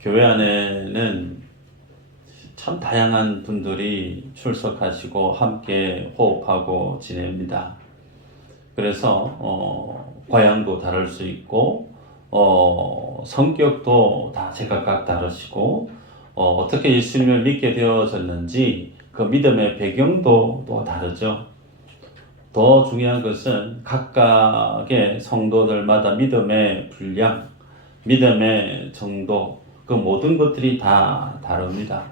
교회 안에는 참 다양한 분들이 출석하시고 함께 호흡하고 지냅니다. 그래서 과양도 다를 수 있고 성격도 다 제각각 다르시고 어떻게 예수님을 믿게 되어졌는지 그 믿음의 배경도 또 다르죠. 더 중요한 것은 각각의 성도들마다 믿음의 분량, 믿음의 정도, 그 모든 것들이 다 다릅니다.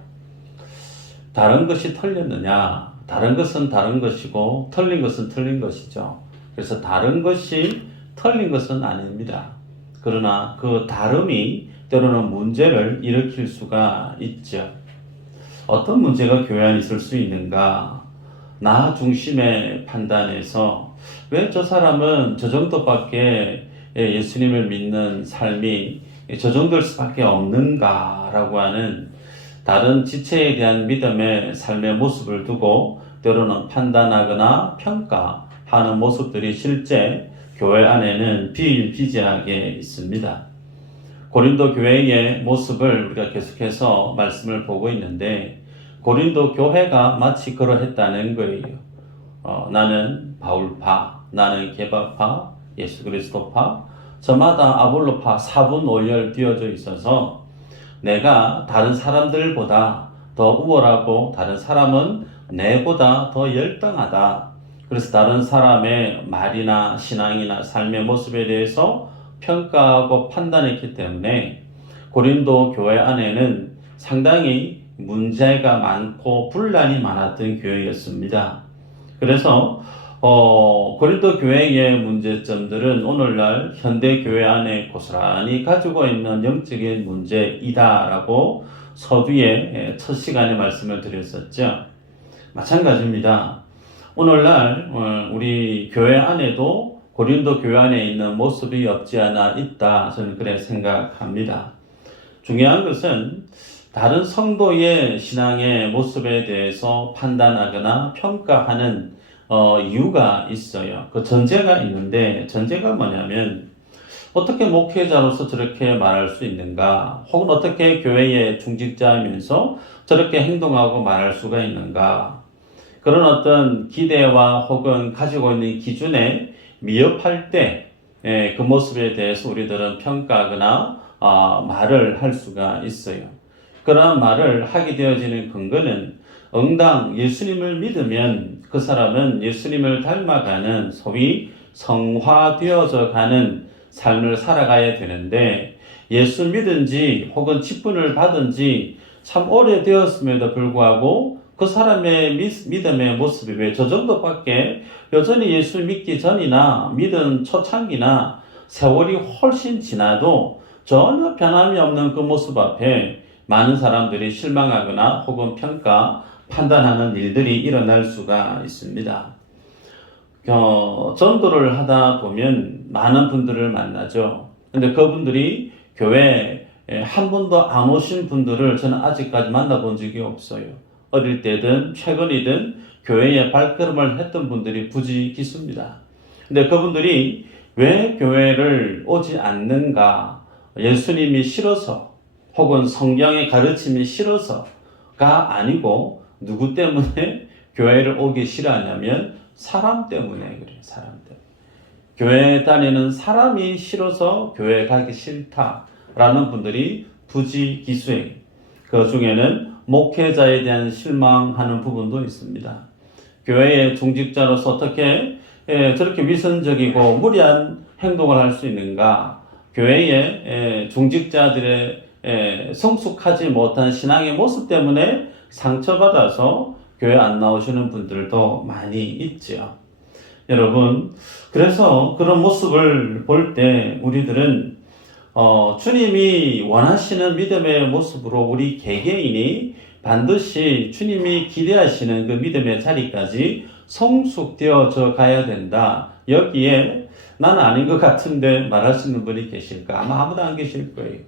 다른 것이 틀렸느냐? 다른 것은 다른 것이고 틀린 것은 틀린 것이죠. 그래서 다른 것이 틀린 것은 아닙니다. 그러나 그 다름이 때로는 문제를 일으킬 수가 있죠. 어떤 문제가 교회 안에 있을 수 있는가? 나 중심의 판단에서 왜 저 사람은 저 정도밖에 예수님을 믿는 삶이 저 정도일 수밖에 없는가라고 하는 다른 지체에 대한 믿음의 삶의 모습을 두고 때로는 판단하거나 평가하는 모습들이 실제 교회 안에는 비일비재하게 있습니다. 고린도 교회의 모습을 우리가 계속해서 말씀을 보고 있는데 고린도 교회가 마치 그러했다는 거예요. 나는 바울파, 나는 게바파, 예수 그리스도파, 저마다 아볼로파 4분 5열 띄어져 있어서 내가 다른 사람들보다 더 우월하고 다른 사람은 내보다 더 열등하다. 그래서 다른 사람의 말이나 신앙이나 삶의 모습에 대해서 평가하고 판단했기 때문에 고린도 교회 안에는 상당히 문제가 많고 분란이 많았던 교회였습니다. 그래서 고린도 교회의 문제점들은 오늘날 현대 교회 안에 고스란히 가지고 있는 영적인 문제이다라고 서두에 첫 시간에 말씀을 드렸었죠. 마찬가지입니다. 오늘날 우리 교회 안에도 고린도 교회 안에 있는 모습이 없지 않아 있다. 저는 그렇게 생각합니다. 중요한 것은 다른 성도의 신앙의 모습에 대해서 판단하거나 평가하는 이유가 있어요. 그 전제가 있는데 전제가 뭐냐면 어떻게 목회자로서 저렇게 말할 수 있는가? 혹은 어떻게 교회의 중직자이면서 저렇게 행동하고 말할 수가 있는가? 그런 어떤 기대와 혹은 가지고 있는 기준에 미흡할 때 그 모습에 대해서 우리들은 평가하거나 말을 할 수가 있어요. 그러한 말을 하게 되어지는 근거는 응당 예수님을 믿으면 그 사람은 예수님을 닮아가는 소위 성화되어져 가는 삶을 살아가야 되는데 예수 믿은 지 혹은 직분을 받은 지 참 오래되었음에도 불구하고 그 사람의 믿음의 모습이 왜 저 정도밖에 여전히 예수 믿기 전이나 믿은 초창기나 세월이 훨씬 지나도 전혀 변함이 없는 그 모습 앞에 많은 사람들이 실망하거나 혹은 평가, 판단하는 일들이 일어날 수가 있습니다. 전도를 하다 보면 많은 분들을 만나죠. 근데 그분들이 교회에 한 번도 안 오신 분들을 저는 아직까지 만나본 적이 없어요. 어릴 때든 최근이든 교회에 발걸음을 했던 분들이 부지기수입니다. 근데 그분들이 왜 교회를 오지 않는가? 예수님이 싫어서 혹은 성경의 가르침이 싫어서가 아니고 누구 때문에 교회를 오기 싫어하냐면 사람 때문에 그래요. 사람 때문에. 교회 다니는 사람이 싫어서 교회 가기 싫다라는 분들이 부지기수예요. 그 중에는 목회자에 대한 실망하는 부분도 있습니다. 교회의 중직자로서 어떻게 저렇게 위선적이고 무리한 행동을 할 수 있는가? 교회의 중직자들의 성숙하지 못한 신앙의 모습 때문에 상처받아서 교회 안 나오시는 분들도 많이 있죠. 여러분, 그래서 그런 모습을 볼 때 우리들은 주님이 원하시는 믿음의 모습으로 우리 개개인이 반드시 주님이 기대하시는 그 믿음의 자리까지 성숙되어져 가야 된다. 여기에 나는 아닌 것 같은데 말하시는 분이 계실까? 아마 아무도 안 계실 거예요.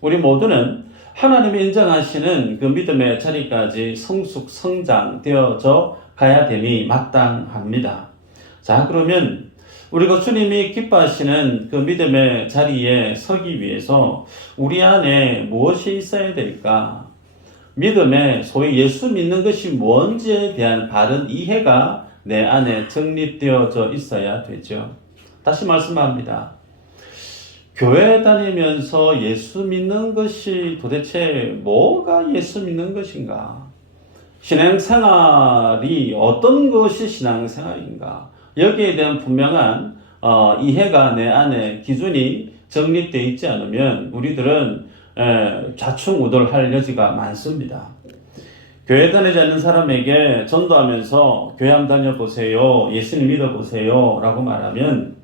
우리 모두는 하나님이 인정하시는 그 믿음의 자리까지 성숙, 성장되어져 가야 되니 마땅합니다. 자, 그러면 우리가 주님이 기뻐하시는 그 믿음의 자리에 서기 위해서 우리 안에 무엇이 있어야 될까? 믿음에 소위 예수 믿는 것이 뭔지에 대한 바른 이해가 내 안에 정립되어져 있어야 되죠. 다시 말씀합니다. 교회 다니면서 예수 믿는 것이 도대체 뭐가 예수 믿는 것인가? 신앙생활이 어떤 것이 신앙생활인가? 여기에 대한 분명한 이해가 내 안에 기준이 정립되어 있지 않으면 우리들은 좌충우돌할 여지가 많습니다. 교회 다니지 않는 사람에게 전도하면서 교회 한번 다녀보세요, 예수님 믿어보세요 라고 말하면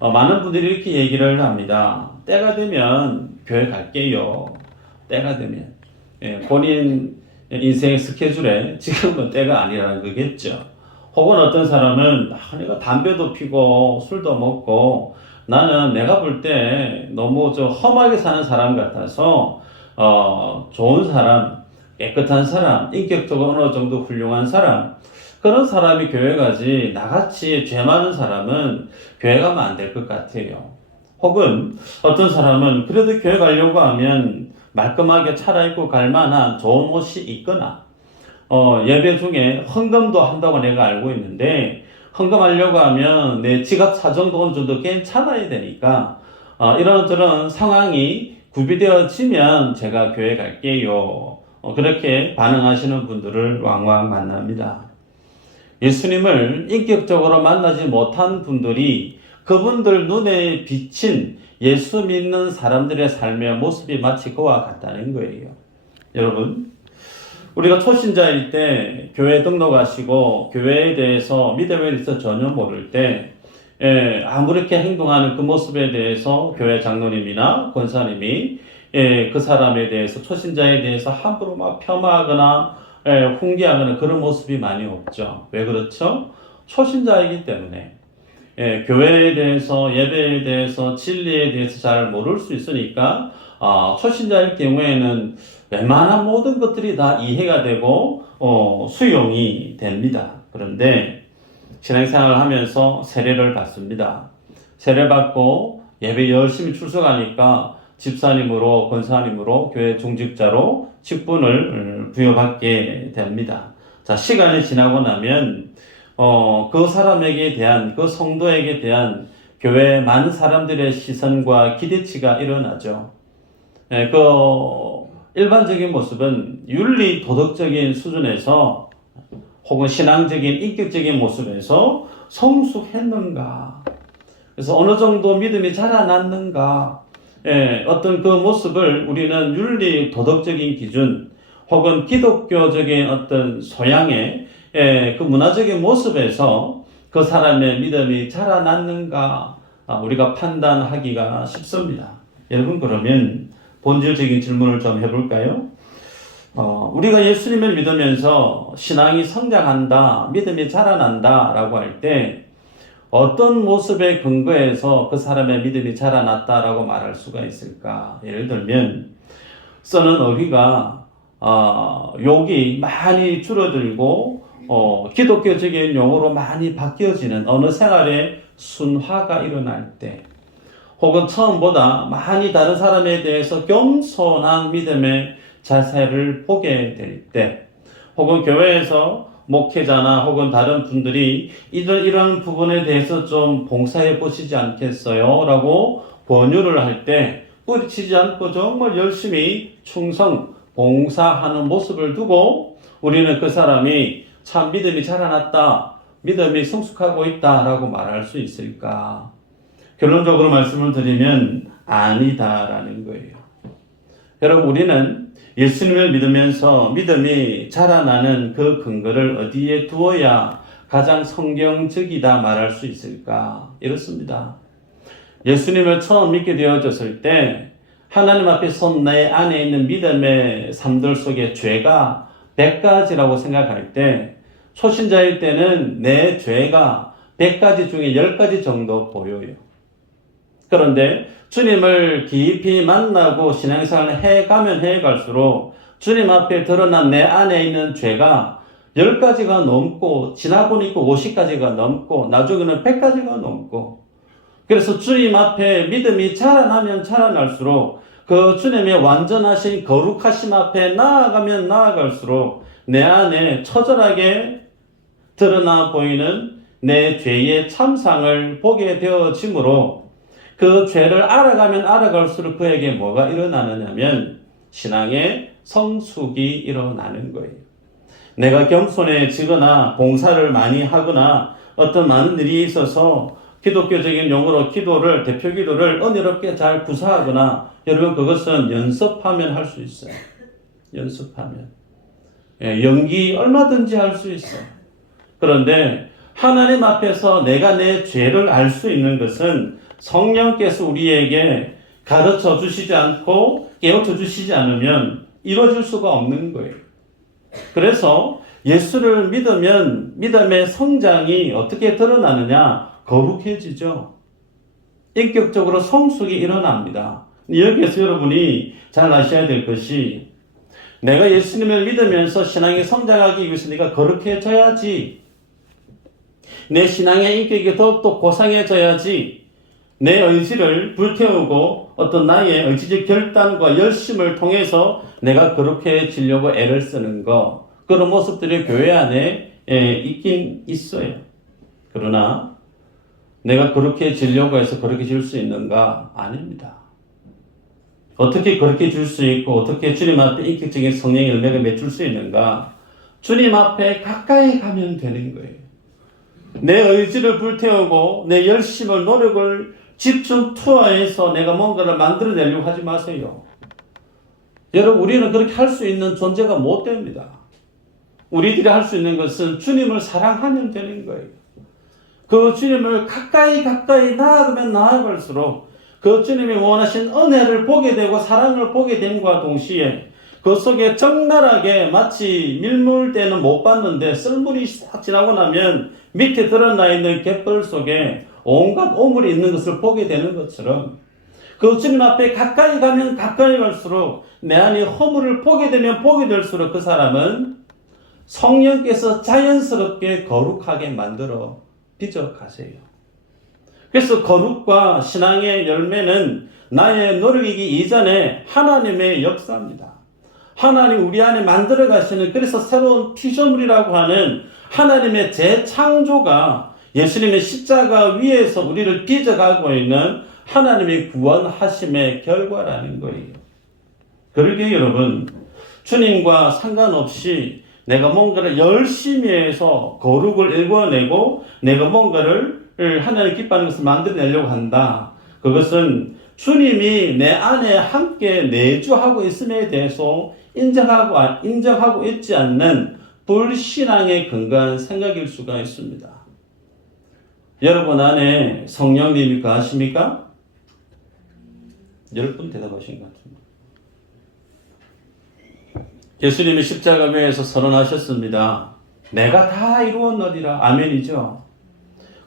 많은 분들이 이렇게 얘기를 합니다. 때가 되면 교회 갈게요. 때가 되면. 본인 인생의 스케줄에 지금은 때가 아니라는 거겠죠. 혹은 어떤 사람은 내가 담배도 피고 술도 먹고 나는 내가 볼 때 너무 험하게 사는 사람 같아서 좋은 사람, 깨끗한 사람, 인격적으로 어느 정도 훌륭한 사람, 그런 사람이 교회 가지 나같이 죄 많은 사람은 교회 가면 안 될 것 같아요. 혹은 어떤 사람은 그래도 교회 가려고 하면 말끔하게 차려입고 갈 만한 좋은 옷이 있거나 예배 중에 헌금도 한다고 내가 알고 있는데 헌금하려고 하면 내 지갑 사정도 어느 정도 괜찮아야 되니까 이런저런 상황이 구비되어지면 제가 교회 갈게요. 그렇게 반응하시는 분들을 왕왕 만납니다. 예수님을 인격적으로 만나지 못한 분들이 그분들 눈에 비친 예수 믿는 사람들의 삶의 모습이 마치 그와 같다는 거예요. 여러분, 우리가 초신자일 때 교회 등록하시고 교회에 대해서 믿음에 대해서 전혀 모를 때 아무렇게 행동하는 그 모습에 대해서 교회 장로님이나 권사님이 그 사람에 대해서 초신자에 대해서 함부로 막 폄하하거나 훈계하거나 그런 모습이 많이 없죠. 왜 그렇죠? 초신자이기 때문에 교회에 대해서, 예배에 대해서, 진리에 대해서 잘 모를 수 있으니까 초신자일 경우에는 웬만한 모든 것들이 다 이해가 되고 수용이 됩니다. 그런데 신앙생활을 하면서 세례를 받습니다. 세례받고 예배 열심히 출석하니까 집사님으로, 권사님으로, 교회 중직자로 직분을 부여받게 됩니다. 자, 시간이 지나고 나면 그 사람에게 대한, 그 성도에게 대한 교회 많은 사람들의 시선과 기대치가 일어나죠. 그 일반적인 모습은 윤리 도덕적인 수준에서 혹은 신앙적인 인격적인 모습에서 성숙했는가, 그래서 어느 정도 믿음이 자라났는가, 어떤 그 모습을 우리는 윤리 도덕적인 기준 혹은 기독교적인 어떤 소양의 그 문화적인 모습에서 그 사람의 믿음이 자라났는가 우리가 판단하기가 쉽습니다. 여러분, 그러면 본질적인 질문을 좀 해볼까요? 우리가 예수님을 믿으면서 신앙이 성장한다, 믿음이 자라난다 라고 할 때 어떤 모습에 근거해서 그 사람의 믿음이 자라났다라고 말할 수가 있을까? 예를 들면 쓰는 어휘가 욕이 많이 줄어들고 기독교적인 용어로 많이 바뀌어지는 어느 생활의 순화가 일어날 때, 혹은 처음보다 많이 다른 사람에 대해서 겸손한 믿음의 자세를 보게 될 때, 혹은 교회에서 목회자나 혹은 다른 분들이 이런 부분에 대해서 좀 봉사해 보시지 않겠어요? 라고 권유를 할 때 뿌리치지 않고 정말 열심히 충성, 봉사하는 모습을 두고 우리는 그 사람이 참 믿음이 자라났다, 믿음이 성숙하고 있다 라고 말할 수 있을까? 결론적으로 말씀을 드리면 아니다라는 거예요. 여러분, 우리는 예수님을 믿으면서 믿음이 자라나는 그 근거를 어디에 두어야 가장 성경적이다 말할 수 있을까? 이렇습니다. 예수님을 처음 믿게 되어졌을 때 하나님 앞에서 내 안에 있는 믿음의 삶들 속에 죄가 100가지라고 생각할 때, 초신자일 때는 내 죄가 100가지 중에 10가지 정도 보여요. 그런데 주님을 깊이 만나고 신앙생활을 해가면 해갈수록 주님 앞에 드러난 내 안에 있는 죄가 10가지가 넘고, 지나보니까 50가지가 넘고, 나중에는 100가지가 넘고, 그래서 주님 앞에 믿음이 자라나면 자라날수록 그 주님의 완전하신 거룩하심 앞에 나아가면 나아갈수록 내 안에 처절하게 드러나 보이는 내 죄의 참상을 보게 되어지므로 그 죄를 알아가면 알아갈수록 그에게 뭐가 일어나느냐면 신앙의 성숙이 일어나는 거예요. 내가 겸손해지거나 봉사를 많이 하거나 어떤 많은 일이 있어서 기독교적인 용어로 기도를, 대표 기도를 은혜롭게 잘 구사하거나 여러분 그것은 연습하면 할 수 있어요. 연습하면. 연기 얼마든지 할 수 있어요. 그런데 하나님 앞에서 내가 내 죄를 알 수 있는 것은 성령께서 우리에게 가르쳐 주시지 않고 깨우쳐 주시지 않으면 이루어질 수가 없는 거예요. 그래서 예수를 믿으면 믿음의 성장이 어떻게 드러나느냐? 거룩해지죠. 인격적으로 성숙이 일어납니다. 여기에서 여러분이 잘 아셔야 될 것이 내가 예수님을 믿으면서 신앙이 성장하기 위해서 내가 거룩해져야지. 내 신앙의 인격이 더욱더 고상해져야지. 내 의지를 불태우고 어떤 나의 의지적 결단과 열심을 통해서 내가 거룩해지려고 애를 쓰는 것, 그런 모습들이 교회 안에 있긴 있어요. 그러나 내가 거룩해지려고 해서 거룩해질 수 있는가? 아닙니다. 어떻게 거룩해질 수 있고 어떻게 주님 앞에 인격적인 성령의 열매가 맺을 수 있는가? 주님 앞에 가까이 가면 되는 거예요. 내 의지를 불태우고 내 열심을 노력을 집중 투하해서 내가 뭔가를 만들어내려고 하지 마세요. 여러분 우리는 그렇게 할 수 있는 존재가 못 됩니다. 우리들이 할 수 있는 것은 주님을 사랑하면 되는 거예요. 그 주님을 가까이 나아가면 나아갈수록 그 주님이 원하신 은혜를 보게 되고 사랑을 보게 됨과 동시에 그 속에 적나라하게 마치 밀물때는 못 봤는데 썰물이 싹 지나고 나면 밑에 드러나 있는 갯벌 속에 온갖 오물이 있는 것을 보게 되는 것처럼 그 주님 앞에 가까이 가면 가까이 갈수록 내 안에 허물을 보게 되면 보게 될수록 그 사람은 성령께서 자연스럽게 거룩하게 만들어 빚어가세요. 그래서 거룩과 신앙의 열매는 나의 노력이기 이전에 하나님의 역사입니다. 하나님 우리 안에 만들어 가시는, 그래서 새로운 피조물이라고 하는 하나님의 재창조가 예수님의 십자가 위에서 우리를 빚어가고 있는 하나님의 구원하심의 결과라는 거예요. 그러기에 여러분 주님과 상관없이 내가 뭔가를 열심히 해서 거룩을 일궈내고 내가 뭔가를 하나님 기뻐하는 것을 만들어내려고 한다. 그것은 주님이 내 안에 함께 내주하고 있음에 대해서 인정하고 있지 않는 불신앙의 근거한 생각일 수가 있습니다. 여러분 안에 성령님이 거하십니까? 여러분 대답하신 것 같습니다. 예수님이 십자가 위에서 선언하셨습니다. 내가 다 이루었느니라. 아멘이죠.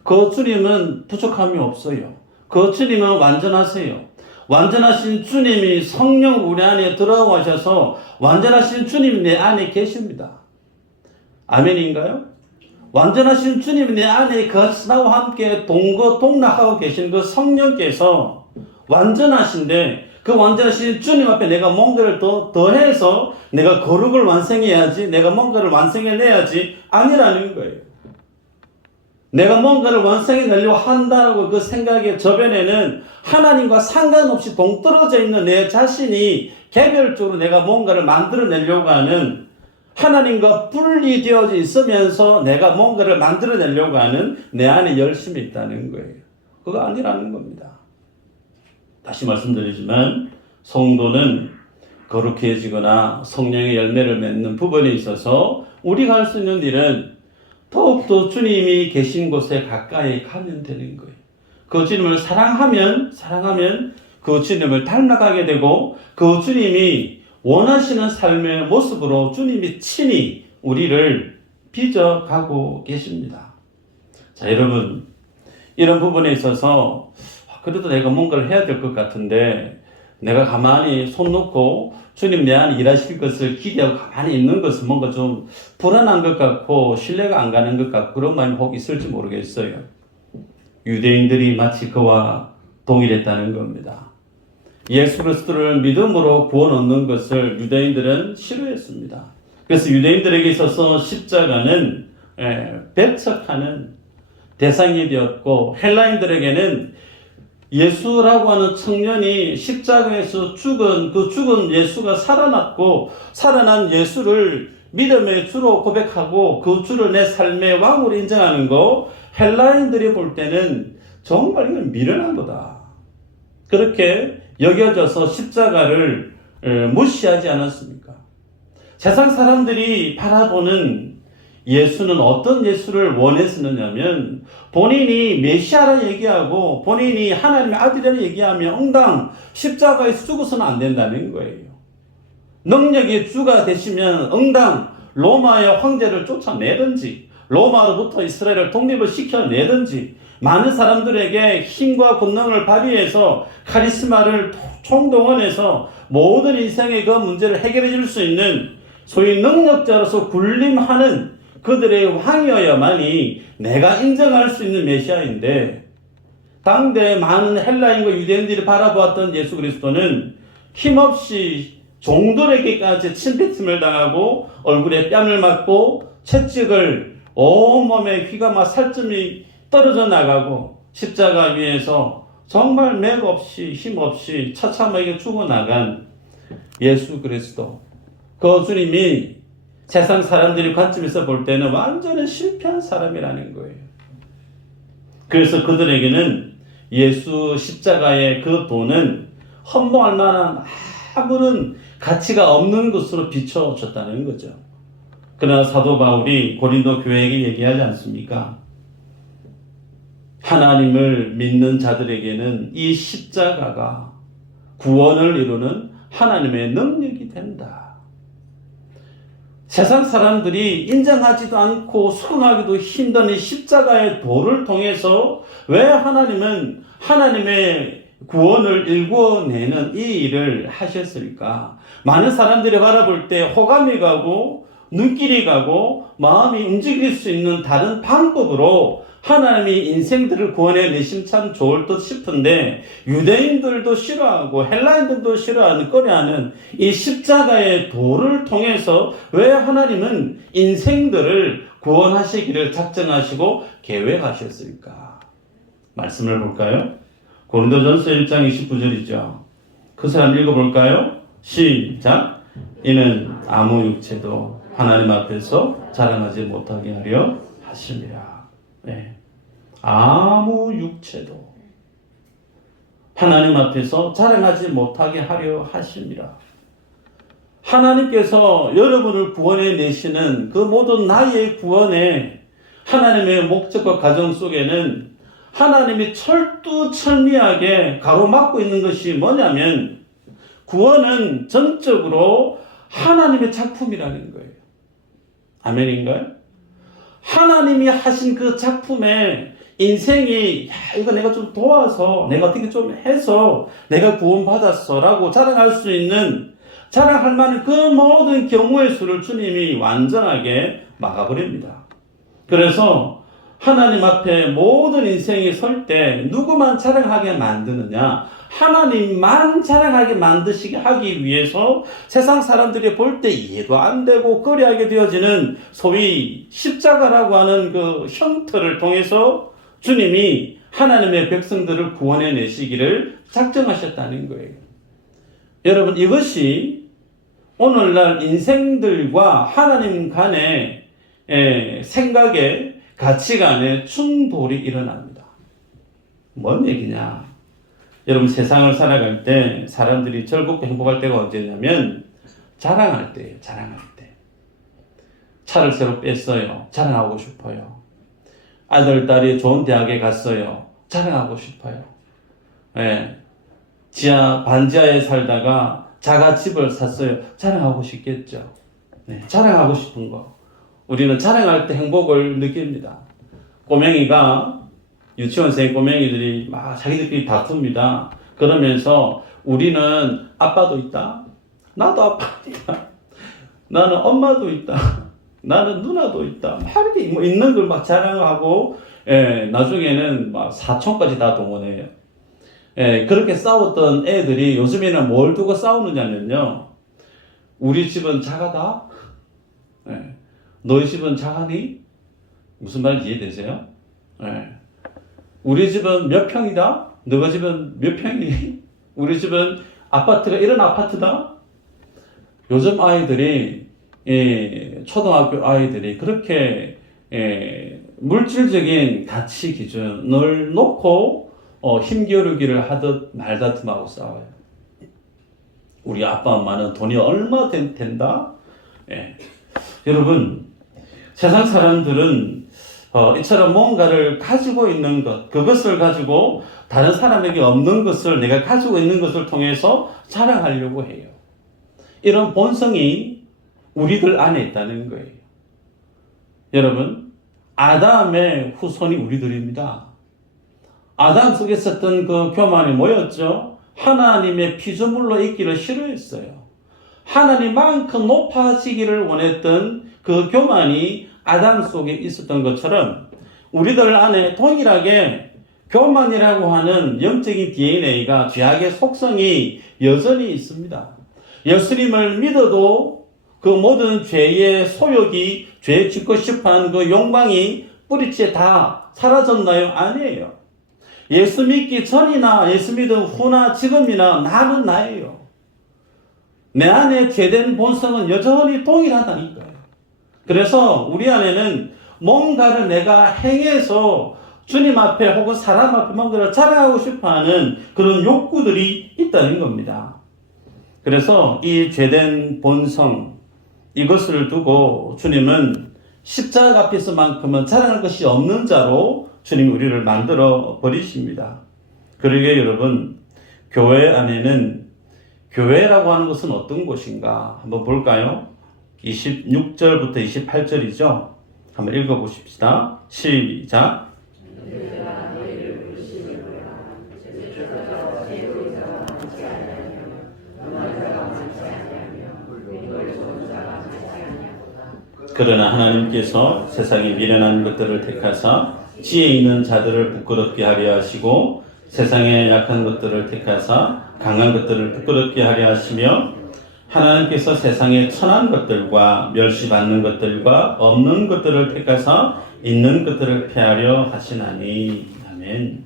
그 주님은 부족함이 없어요. 그 주님은 완전하세요. 완전하신 주님이 성령 우리 안에 들어오셔서 완전하신 주님이 내 안에 계십니다. 아멘인가요? 완전하신 주님이 내 안에 나와 함께 동락하고 계신 그 성령께서 완전하신데 그 완전하신 주님 앞에 내가 뭔가를 더해서 내가 거룩을 완성해야지, 내가 뭔가를 완성해내야지 아니라는 거예요. 내가 뭔가를 완성해내려고 한다고 그 생각의 저변에는 하나님과 상관없이 동떨어져 있는 내 자신이 개별적으로 내가 뭔가를 만들어내려고 하는, 하나님과 분리되어져 있으면서 내가 뭔가를 만들어내려고 하는 내 안에 열심이 있다는 거예요. 그거 아니라는 겁니다. 다시 말씀드리지만 성도는 거룩해지거나 성령의 열매를 맺는 부분에 있어서 우리가 할 수 있는 일은 더욱더 주님이 계신 곳에 가까이 가면 되는 거예요. 그 주님을 사랑하면 그 주님을 닮아가게 되고 그 주님이 원하시는 삶의 모습으로 주님이 친히 우리를 빚어가고 계십니다. 자, 여러분, 이런 부분에 있어서 그래도 내가 뭔가를 해야 될 것 같은데 내가 가만히 손 놓고 주님 내 안에 일하실 것을 기대하고 가만히 있는 것은 뭔가 좀 불안한 것 같고 신뢰가 안 가는 것 같고 그런 마음이 혹 있을지 모르겠어요. 유대인들이 마치 그와 동일했다는 겁니다. 예수 그리스도를 믿음으로 구원 얻는 것을 유대인들은 싫어했습니다. 그래서 유대인들에게 있어서 십자가는 배척하는 대상이 되었고, 헬라인들에게는 예수라고 하는 청년이 십자가에서 죽은 예수가 살아났고, 살아난 예수를 믿음의 주로 고백하고 그 주를 내 삶의 왕으로 인정하는 거, 헬라인들이 볼 때는 정말 이건 미련한 거다, 그렇게 여겨져서 십자가를 무시하지 않았습니까? 세상 사람들이 바라보는 예수는 어떤 예수를 원했었느냐면, 본인이 메시아라 얘기하고 본인이 하나님의 아들이라 얘기하면 응당 십자가에서 죽어서는 안 된다는 거예요. 능력의 주가 되시면 응당 로마의 황제를 쫓아내든지 로마로부터 이스라엘을 독립을 시켜내든지 많은 사람들에게 힘과 권능을 발휘해서 카리스마를 총동원해서 모든 인생의 그 문제를 해결해 줄 수 있는 소위 능력자로서 군림하는 그들의 왕이어야만이 내가 인정할 수 있는 메시아인데, 당대 많은 헬라인과 유대인들이 바라보았던 예수 그리스도는 힘없이 종들에게까지 침뱉음을 당하고 얼굴에 뺨을 맞고 채찍을 온몸에 휘가 살점이 떨어져 나가고 십자가 위에서 정말 맥없이 힘없이 처참하게 죽어나간 예수 그리스도, 그 주님이 세상 사람들이 관점에서 볼 때는 완전히 실패한 사람이라는 거예요. 그래서 그들에게는 예수 십자가의 그 도는 흠모할 만한 아무런 가치가 없는 것으로 비춰졌다는 거죠. 그러나 사도 바울이 고린도 교회에게 얘기하지 않습니까? 하나님을 믿는 자들에게는 이 십자가가 구원을 이루는 하나님의 능력이 된다. 세상 사람들이 인정하지도 않고 수긍하기도 힘든 이 십자가의 도를 통해서 왜 하나님은 하나님의 구원을 일궈내는 이 일을 하셨을까? 많은 사람들이 바라볼 때 호감이 가고 눈길이 가고 마음이 움직일 수 있는 다른 방법으로 하나님이 인생들을 구원해 내심 참 좋을 듯 싶은데, 유대인들도 싫어하고 헬라인들도 싫어하는 꺼려하는 이 십자가의 도를 통해서 왜 하나님은 인생들을 구원하시기를 작정하시고 계획하셨을까? 말씀을 볼까요? 고린도전서 1장 29절이죠. 그 사람 읽어볼까요? 시작. 이는 아무 육체도 하나님 앞에서 자랑하지 못하게 하려 하심이라. 네. 아무 육체도 하나님 앞에서 자랑하지 못하게 하려 하심이라. 하나님께서 여러분을 구원해 내시는 그 모든 나의 구원에 하나님의 목적과 가정 속에는 하나님이 철두철미하게 가로막고 있는 것이 뭐냐면, 구원은 전적으로 하나님의 작품이라는 거예요. 아멘인가요? 하나님이 하신 그 작품에 인생이 이거 내가 좀 도와서 내가 어떻게 좀 해서 내가 구원받았어 라고 자랑할 수 있는, 자랑할 만한 그 모든 경우의 수를 주님이 완전하게 막아버립니다. 그래서 하나님 앞에 모든 인생이 설 때 누구만 자랑하게 만드느냐? 하나님만 자랑하게 만드시게 하기 위해서 세상 사람들이 볼 때 이해도 안 되고 꺼려하게 되어지는 소위 십자가라고 하는 그 형태를 통해서 주님이 하나님의 백성들을 구원해 내시기를 작정하셨다는 거예요. 여러분, 이것이 오늘날 인생들과 하나님 간의 생각의 가치관의 충돌이 일어납니다. 뭔 얘기냐? 여러분, 세상을 살아갈 때 사람들이 즐겁고 행복할 때가 언제냐면 자랑할 때예요. 자랑할 때. 차를 새로 뺐어요. 자랑하고 싶어요. 아들, 딸이 좋은 대학에 갔어요. 자랑하고 싶어요. 네. 반지하에 살다가 자가집을 샀어요. 자랑하고 싶겠죠. 네. 자랑하고 싶은 거. 우리는 자랑할 때 행복을 느낍니다. 꼬맹이가, 유치원생 꼬맹이들이 막 자기들끼리 다툽니다. 그러면서 우리는 아빠도 있다. 나도 아빠 있다. 나는 엄마도 있다. 나는 누나도 있다. 막 이렇게 뭐 있는 걸 막 자랑하고, 나중에는 막 사촌까지 다 동원해요. 그렇게 싸웠던 애들이 요즘에는 뭘 두고 싸우느냐면요. 우리 집은 작아다? 너희 집은 작아니? 무슨 말인지 이해되세요? 우리 집은 몇 평이다? 너희 집은 몇 평이니? 우리 집은 아파트가 이런 아파트다? 요즘 아이들이, 초등학교 아이들이 그렇게 물질적인 가치 기준을 놓고 힘겨루기를 하듯 말다툼하고 싸워요. 우리 아빠 엄마는 돈이 얼마 된다? 여러분, 세상 사람들은 이처럼 뭔가를 가지고 있는 것, 그것을 가지고 다른 사람에게 없는 것을 내가 가지고 있는 것을 통해서 자랑하려고 해요. 이런 본성이 우리들 안에 있다는 거예요. 여러분, 아담의 후손이 우리들입니다. 아담 속에 있었던 그 교만이 뭐였죠? 하나님의 피조물로 있기를 싫어했어요. 하나님만큼 높아지기를 원했던 그 교만이 아담 속에 있었던 것처럼 우리들 안에 동일하게 교만이라고 하는 영적인 DNA가 죄악의 속성이 여전히 있습니다. 예수님을 믿어도 그 모든 죄의 소욕이 죄 짓고 싶어하는 그 욕망이 뿌리째 다 사라졌나요? 아니에요. 예수 믿기 전이나 예수 믿은 후나 지금이나 나는 나예요. 내 안에 죄된 본성은 여전히 동일하다니까요. 그래서 우리 안에는 뭔가를 내가 행해서 주님 앞에 혹은 사람 앞에 뭔가를 자랑하고 싶어하는 그런 욕구들이 있다는 겁니다. 그래서 이 죄된 본성, 이것을 두고 주님은 십자가 앞에서만큼은 자랑할 것이 없는 자로 주님이 우리를 만들어 버리십니다. 그러게 여러분, 교회 안에는 교회라고 하는 것은 어떤 곳인가 한번 볼까요? 26절부터 28절이죠. 한번 읽어보십시다. 시작. 그러나 하나님께서 세상에 미련한 것들을 택하사 지혜 있는 자들을 부끄럽게 하려 하시고 세상에 약한 것들을 택하사 강한 것들을 부끄럽게 하려 하시며 하나님께서 세상에 천한 것들과 멸시받는 것들과 없는 것들을 택하사 있는 것들을 폐하려 하시나니. 아멘.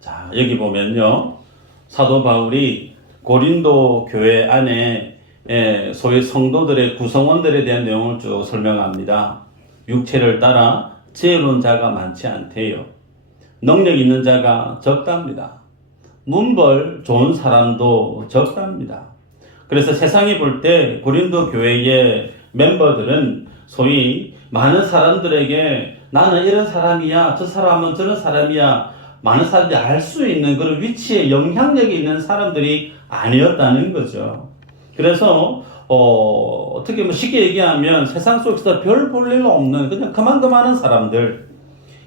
자, 여기 보면요. 사도 바울이 고린도 교회 안에 소위 성도들의 구성원들에 대한 내용을 쭉 설명합니다. 육체를 따라 지혜로운 자가 많지 않대요. 능력 있는 자가 적답니다. 문벌 좋은 사람도 적답니다. 그래서 세상이 볼 때 고린도 교회의 멤버들은 소위 많은 사람들에게 나는 이런 사람이야, 저 사람은 저런 사람이야, 많은 사람들이 알 수 있는 그런 위치에 영향력이 있는 사람들이 아니었다는 거죠. 그래서 어떻게 뭐 쉽게 얘기하면 세상 속에서 별 볼 일 없는 그냥 그만한 사람들,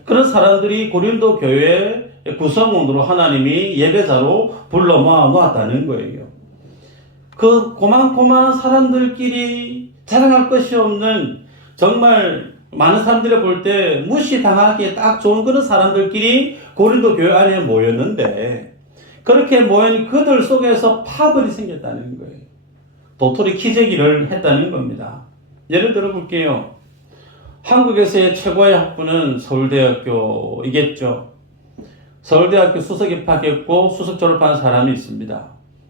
그런 사람들이 고린도 교회의 구성원으로 하나님이 예배자로 불러 모아 놓았다는 거예요. 그 고만고만한 사람들끼리 자랑할 것이 없는 정말 많은 사람들이 볼 때 무시당하기에 딱 좋은 그런 사람들끼리 고린도 교회 안에 모였는데 그렇게 모인 그들 속에서 파벌이 생겼다는 거예요. 도토리 키재기를 했다는 겁니다. 예를 들어 볼게요. 한국에서의 최고의 학부는 서울대학교이겠죠. 서울대학교 수석 입학했고 수석 졸업한 사람이 있습니다.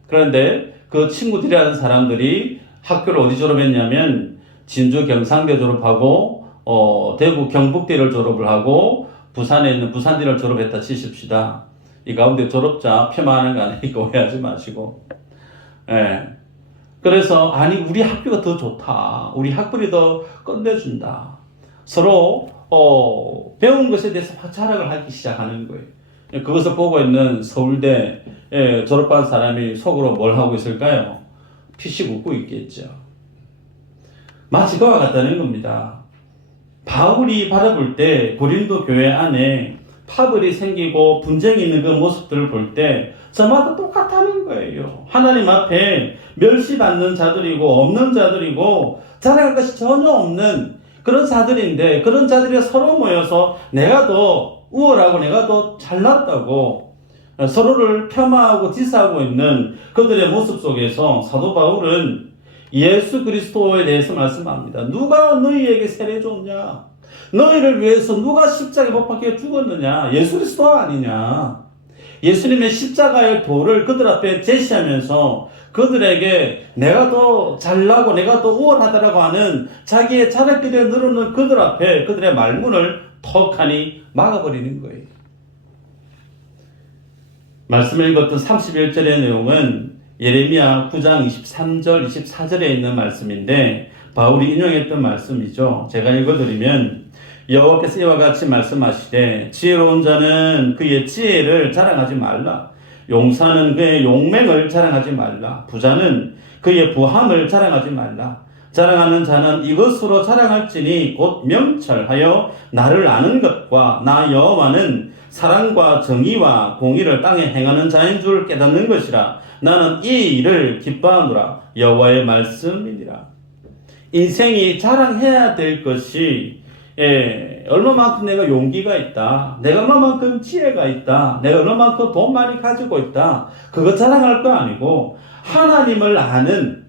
그런데 그 친구들이라는 사람들이 학교를 어디 졸업했냐면 진주 경상대 졸업하고 대구 경북대를 졸업을 하고 부산에 있는 부산대를 졸업했다 치십시다. 이 가운데 졸업자 폄하하는 거 아니니까 오해하지 마시고. 그래서 아니 우리 학교가 더 좋다. 우리 학벌이 더 끝내준다. 서로 배운 것에 대해서 자랑을 하기 시작하는 거예요. 그것을 보고 있는 서울대 졸업한 사람이 속으로 뭘 하고 있을까요? 피식 웃고 있겠죠. 마치 그와 같다는 겁니다. 바울이 바라볼 때 고린도 교회 안에 파벌이 생기고 분쟁이 있는 그 모습들을 볼 때 저마다 똑같다는 거예요. 하나님 앞에 멸시받는 자들이고 없는 자들이고 자랑할 것이 전혀 없는 그런 자들인데, 그런 자들이 서로 모여서 내가 더 우월하고 내가 더 잘났다고 서로를 폄하하고 디스하고 있는 그들의 모습 속에서 사도 바울은 예수 그리스도에 대해서 말씀합니다. 누가 너희에게 세례 줬냐? 너희를 위해서 누가 십자가에 못 박혀 죽었느냐? 예수 그리스도 아니냐? 예수님의 십자가의 도를 그들 앞에 제시하면서 그들에게 내가 더 잘나고 내가 더 우월하다라고 하는 자기의 자랑거리에 늘어놓는 그들 앞에 그들의 말문을 턱하니 막아버리는 거예요. 말씀을 읽었던 31절의 내용은 예레미야 9장 23절 24절에 있는 말씀인데 바울이 인용했던 말씀이죠. 제가 읽어드리면 여호와께서 이와 같이 말씀하시되 지혜로운 자는 그의 지혜를 자랑하지 말라. 용사는 그의 용맹을 자랑하지 말라. 부자는 그의 부함을 자랑하지 말라. 자랑하는 자는 이것으로 자랑할지니 곧 명철하여 나를 아는 것과 나 여호와는 사랑과 정의와 공의를 땅에 행하는 자인 줄 깨닫는 것이라. 나는 이 일을 기뻐하노라. 여호와의 말씀이니라. 인생이 자랑해야 될 것이 얼마만큼 내가 용기가 있다, 내가 얼마만큼 지혜가 있다, 내가 얼마만큼 돈 많이 가지고 있다, 그거 자랑할 거 아니고 하나님을 아는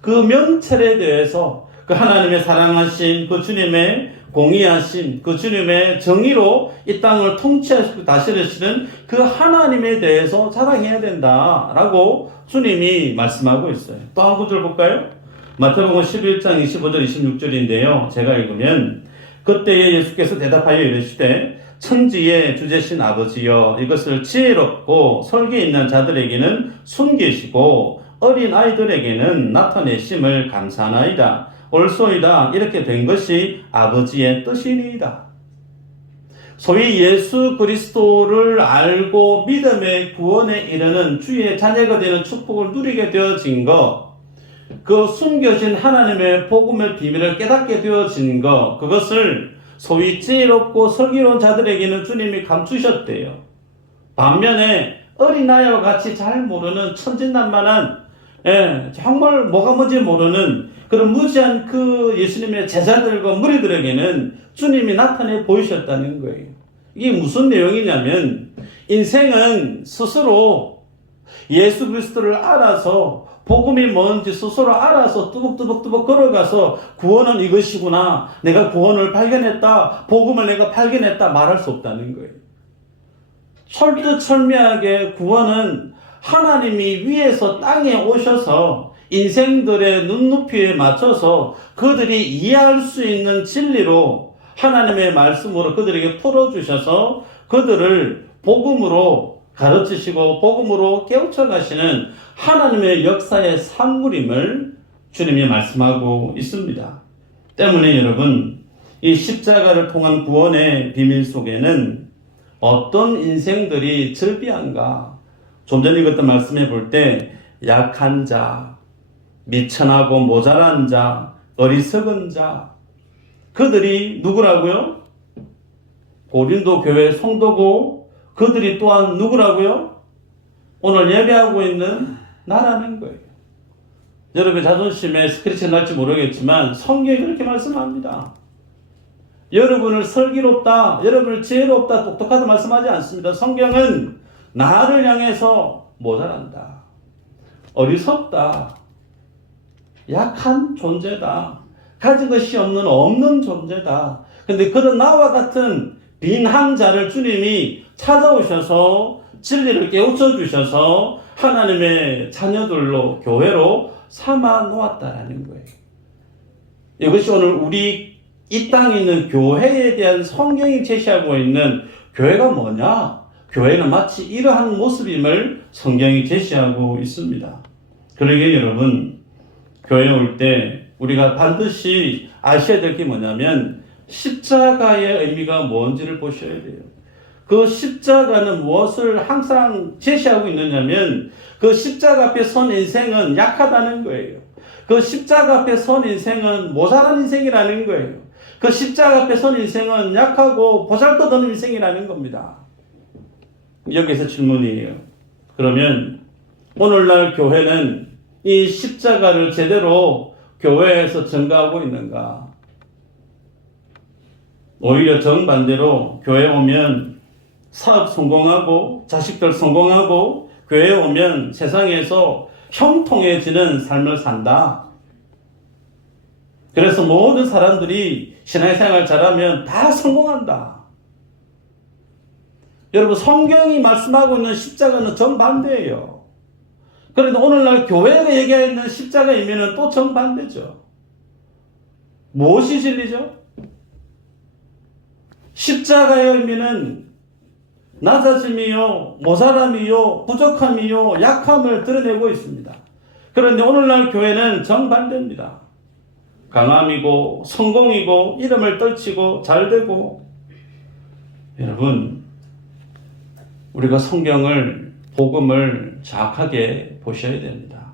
그 명철에 대해서, 그 하나님의 사랑하신 그 주님의 공의하신 그 주님의 정의로 이 땅을 통치하시고 다스리시는 그 하나님에 대해서 자랑해야 된다라고 주님이 말씀하고 있어요. 또 한 구절 볼까요? 마태복음 11장 25절 26절인데요. 제가 읽으면 그때에 예수께서 대답하여 이르시되 천지의 주제신 아버지여 이것을 지혜롭고 설계 있는 자들에게는 숨기시고 어린 아이들에게는 나타내심을 감사하나이다. 옳소이다. 이렇게 된 것이 아버지의 뜻이니이다. 소위 예수 그리스도를 알고 믿음의 구원에 이르는 주의 자녀가 되는 축복을 누리게 되어진 것, 그 숨겨진 하나님의 복음의 비밀을 깨닫게 되어진 것, 그것을 소위 지혜롭고 슬기로운 자들에게는 주님이 감추셨대요. 반면에 어린아이와 같이 잘 모르는 천진난만한 정말 뭐가 뭔지 모르는 그런 무지한 그 예수님의 제자들과 무리들에게는 주님이 나타내 보이셨다는 거예요. 이게 무슨 내용이냐면 인생은 스스로 예수 그리스도를 알아서 복음이 뭔지 스스로 알아서 뚜벅뚜벅 걸어가서 구원은 이것이구나, 내가 구원을 발견했다, 복음을 내가 발견했다 말할 수 없다는 거예요. 철두철미하게 구원은 하나님이 위에서 땅에 오셔서 인생들의 눈높이에 맞춰서 그들이 이해할 수 있는 진리로 하나님의 말씀으로 그들에게 풀어주셔서 그들을 복음으로 가르치시고 복음으로 깨우쳐 가시는 하나님의 역사의 산물임을 주님이 말씀하고 있습니다. 때문에 여러분, 이 십자가를 통한 구원의 비밀 속에는 어떤 인생들이 절비한가? 좀 전에 읽었던 말씀해 볼 때 약한 자, 미천하고 모자란 자, 어리석은 자, 그들이 누구라고요? 고린도 교회 성도고 그들이 또한 누구라고요? 오늘 예배하고 있는 나라는 거예요. 여러분의 자존심에 스크래치가 날지 모르겠지만 성경이 그렇게 말씀합니다. 여러분을 슬기롭다, 여러분을 지혜롭다, 똑똑하다 말씀하지 않습니다. 성경은 나를 향해서 모자란다, 어리석다, 약한 존재다, 가진 것이 없는 존재다. 그런데 그런 나와 같은 빈한 자를 주님이 찾아오셔서 진리를 깨우쳐 주셔서 하나님의 자녀들로, 교회로 삼아 놓았다라는 거예요. 이것이 오늘 우리 이 땅에 있는 교회에 대한 성경이 제시하고 있는 교회가 뭐냐? 교회는 마치 이러한 모습임을 성경이 제시하고 있습니다. 그러게 여러분, 교회에 올 때 우리가 반드시 아셔야 될 게 뭐냐면 십자가의 의미가 뭔지를 보셔야 돼요. 그 십자가는 무엇을 항상 제시하고 있느냐면 그 십자가 앞에 선 인생은 약하다는 거예요. 그 십자가 앞에 선 인생은 모자란 인생이라는 거예요. 그 십자가 앞에 선 인생은 약하고 보잘것없는 인생이라는 겁니다. 여기서 질문이에요. 그러면 오늘날 교회는 이 십자가를 제대로 교회에서 전가하고 있는가? 오히려 정반대로 교회에 오면 사업 성공하고 자식들 성공하고 교회에 오면 세상에서 형통해지는 삶을 산다. 그래서 모든 사람들이 신앙생활 잘하면 다 성공한다. 여러분, 성경이 말씀하고 있는 십자가는 정반대예요. 그런데 오늘날 교회가 얘기하는 십자가이면 또 정반대죠. 무엇이 진리죠? 십자가의 의미는 낮아짐이요, 모자람이요, 부족함이요, 약함을 드러내고 있습니다. 그런데 오늘날 교회는 정반대입니다. 강함이고 성공이고 이름을 떨치고 잘되고. 여러분, 우리가 성경을, 복음을 정확하게 보셔야 됩니다.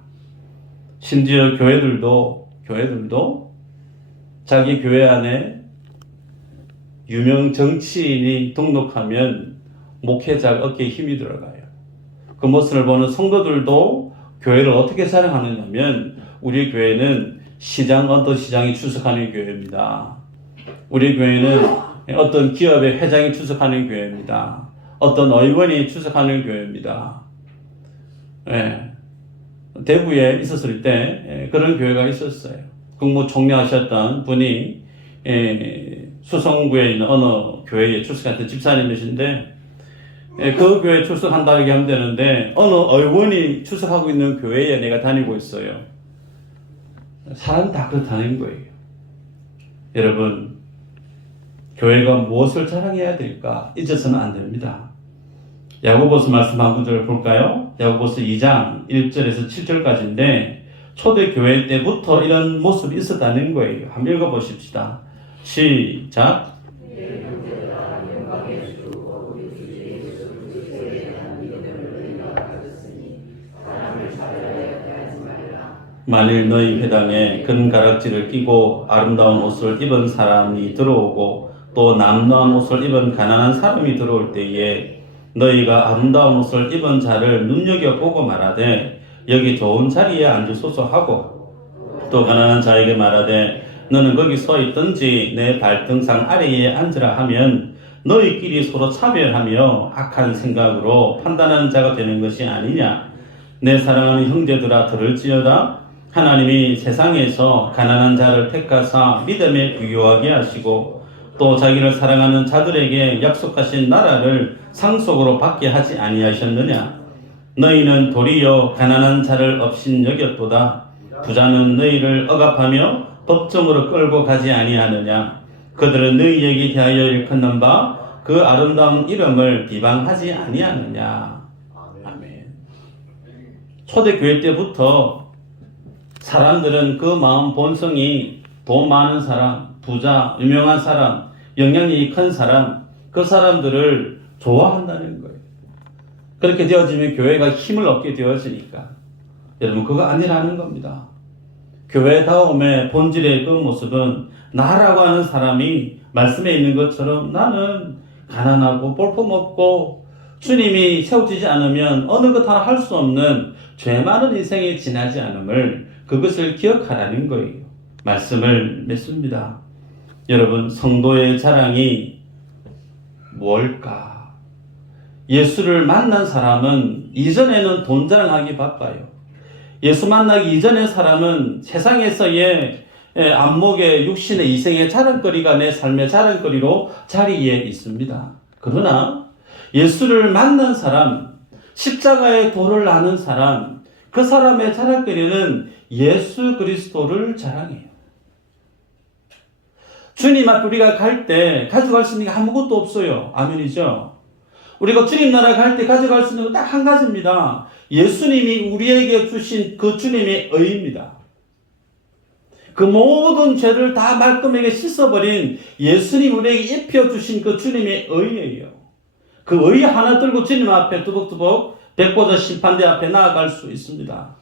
심지어 교회들도 자기 교회 안에 유명 정치인이 등록하면 목회자 어깨에 힘이 들어가요. 그 모습을 보는 성도들도 교회를 어떻게 자랑하느냐면, 우리 교회는 어떤 시장이 출석하는 교회입니다. 우리 교회는 어떤 기업의 회장이 출석하는 교회입니다. 어떤 의원이 출석하는 교회입니다. 예. 대구에 있었을 때 그런 교회가 있었어요. 국무총리하셨던 분이 수성구에 있는 어느 교회에 출석했던 집사님이신데, 그 교회에 출석한다고 하면 되는데 어느 의원이 출석하고 있는 교회에 내가 다니고 있어요. 사람 다 그렇다는 거예요. 여러분, 교회가 무엇을 자랑해야 될까? 잊어서는 안 됩니다. 야고보서 말씀 한 구절 볼까요? 야고보서 2장 1절에서 7절까지인데 초대교회 때부터 이런 모습이 있었다는 거예요. 한번 읽어보십시다. 시작. 만일 너희 회당에 금가락지를 끼고 아름다운 옷을 입은 사람이 들어오고 또 남루한 옷을 입은 가난한 사람이 들어올 때에 너희가 아름다운 옷을 입은 자를 눈여겨보고 말하되 여기 좋은 자리에 앉으소서 하고, 또 가난한 자에게 말하되 너는 거기 서 있든지 내 발등상 아래에 앉으라 하면 너희끼리 서로 차별하며 악한 생각으로 판단하는 자가 되는 것이 아니냐. 내 사랑하는 형제들아, 들을지어다. 하나님이 세상에서 가난한 자를 택하사 믿음에 부유하게 하시고 또 자기를 사랑하는 자들에게 약속하신 나라를 상속으로 받게 하지 아니하셨느냐. 너희는 도리어 가난한 자를 업신여겼도다. 부자는 너희를 억압하며 법정으로 끌고 가지 아니하느냐. 그들은 너희에게 대하여 일컫는 바 그 아름다운 이름을 비방하지 아니하느냐. 아멘. 초대교회 때부터 사람들은 그 마음 본성이 돈 많은 사람, 부자, 유명한 사람, 영향력이 큰 사람, 그 사람들을 좋아한다는 거예요. 그렇게 되어지면 교회가 힘을 얻게 되어지니까. 여러분, 그거 아니라는 겁니다. 교회다움의 본질의 그 모습은 나라고 하는 사람이 말씀에 있는 것처럼 나는 가난하고 볼품없고 주님이 세워지지 않으면 어느 것 하나 할 수 없는 죄 많은 인생에 지나지 않음을, 그것을 기억하라는 거예요. 말씀을 맺습니다. 여러분, 성도의 자랑이 뭘까? 예수를 만난 사람은 이전에는 돈 자랑하기 바빠요. 예수 만나기 이전의 사람은 세상에서의 안목의 육신의 이생의 자랑거리가 내 삶의 자랑거리로 자리에 있습니다. 그러나 예수를 만난 사람, 십자가의 도를 아는 사람, 그 사람의 자랑거리는 예수 그리스도를 자랑해요. 주님 앞에 우리가 갈 때 가져갈 수 있는 게 아무것도 없어요. 아멘이죠? 우리가 주님 나라 갈 때 가져갈 수 있는 건 딱 한 가지입니다. 예수님이 우리에게 주신 그 주님의 의입니다. 그 모든 죄를 다 말끔하게 씻어버린 예수님 우리에게 입혀주신 그 주님의 의예요. 그 의 하나 들고 주님 앞에 두벅두벅 백보자 심판대 앞에 나아갈 수 있습니다.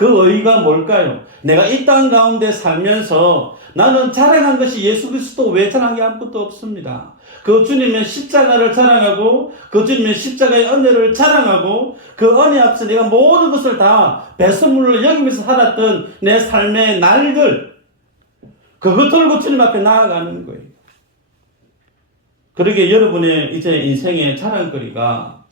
그 의의가 뭘까요? 내가 이 땅 가운데 살면서 나는 자랑한 것이 예수 그리스도 외자랑한 게 아무것도 없습니다. 그 주님의 십자가를 자랑하고 그 주님의 십자가의 은혜를 자랑하고 그 은혜 앞에서 내가 모든 것을 다 배설물로 여기면서 살았던 내 삶의 날들, 그거 들고 주님 앞에 나아가는 거예요. 그러게 여러분의 이제 인생의 자랑거리가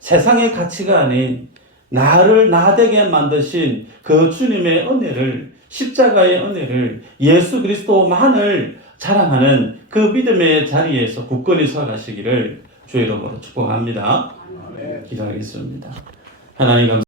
세상의 가치가 아닌 나를 나되게 만드신 그 주님의 은혜를, 십자가의 은혜를, 예수 그리스도만을 자랑하는 그 믿음의 자리에서 굳건히 서가시기를 주의 이름으로 축복합니다. 기도하겠습니다. 하나님 감사합니다.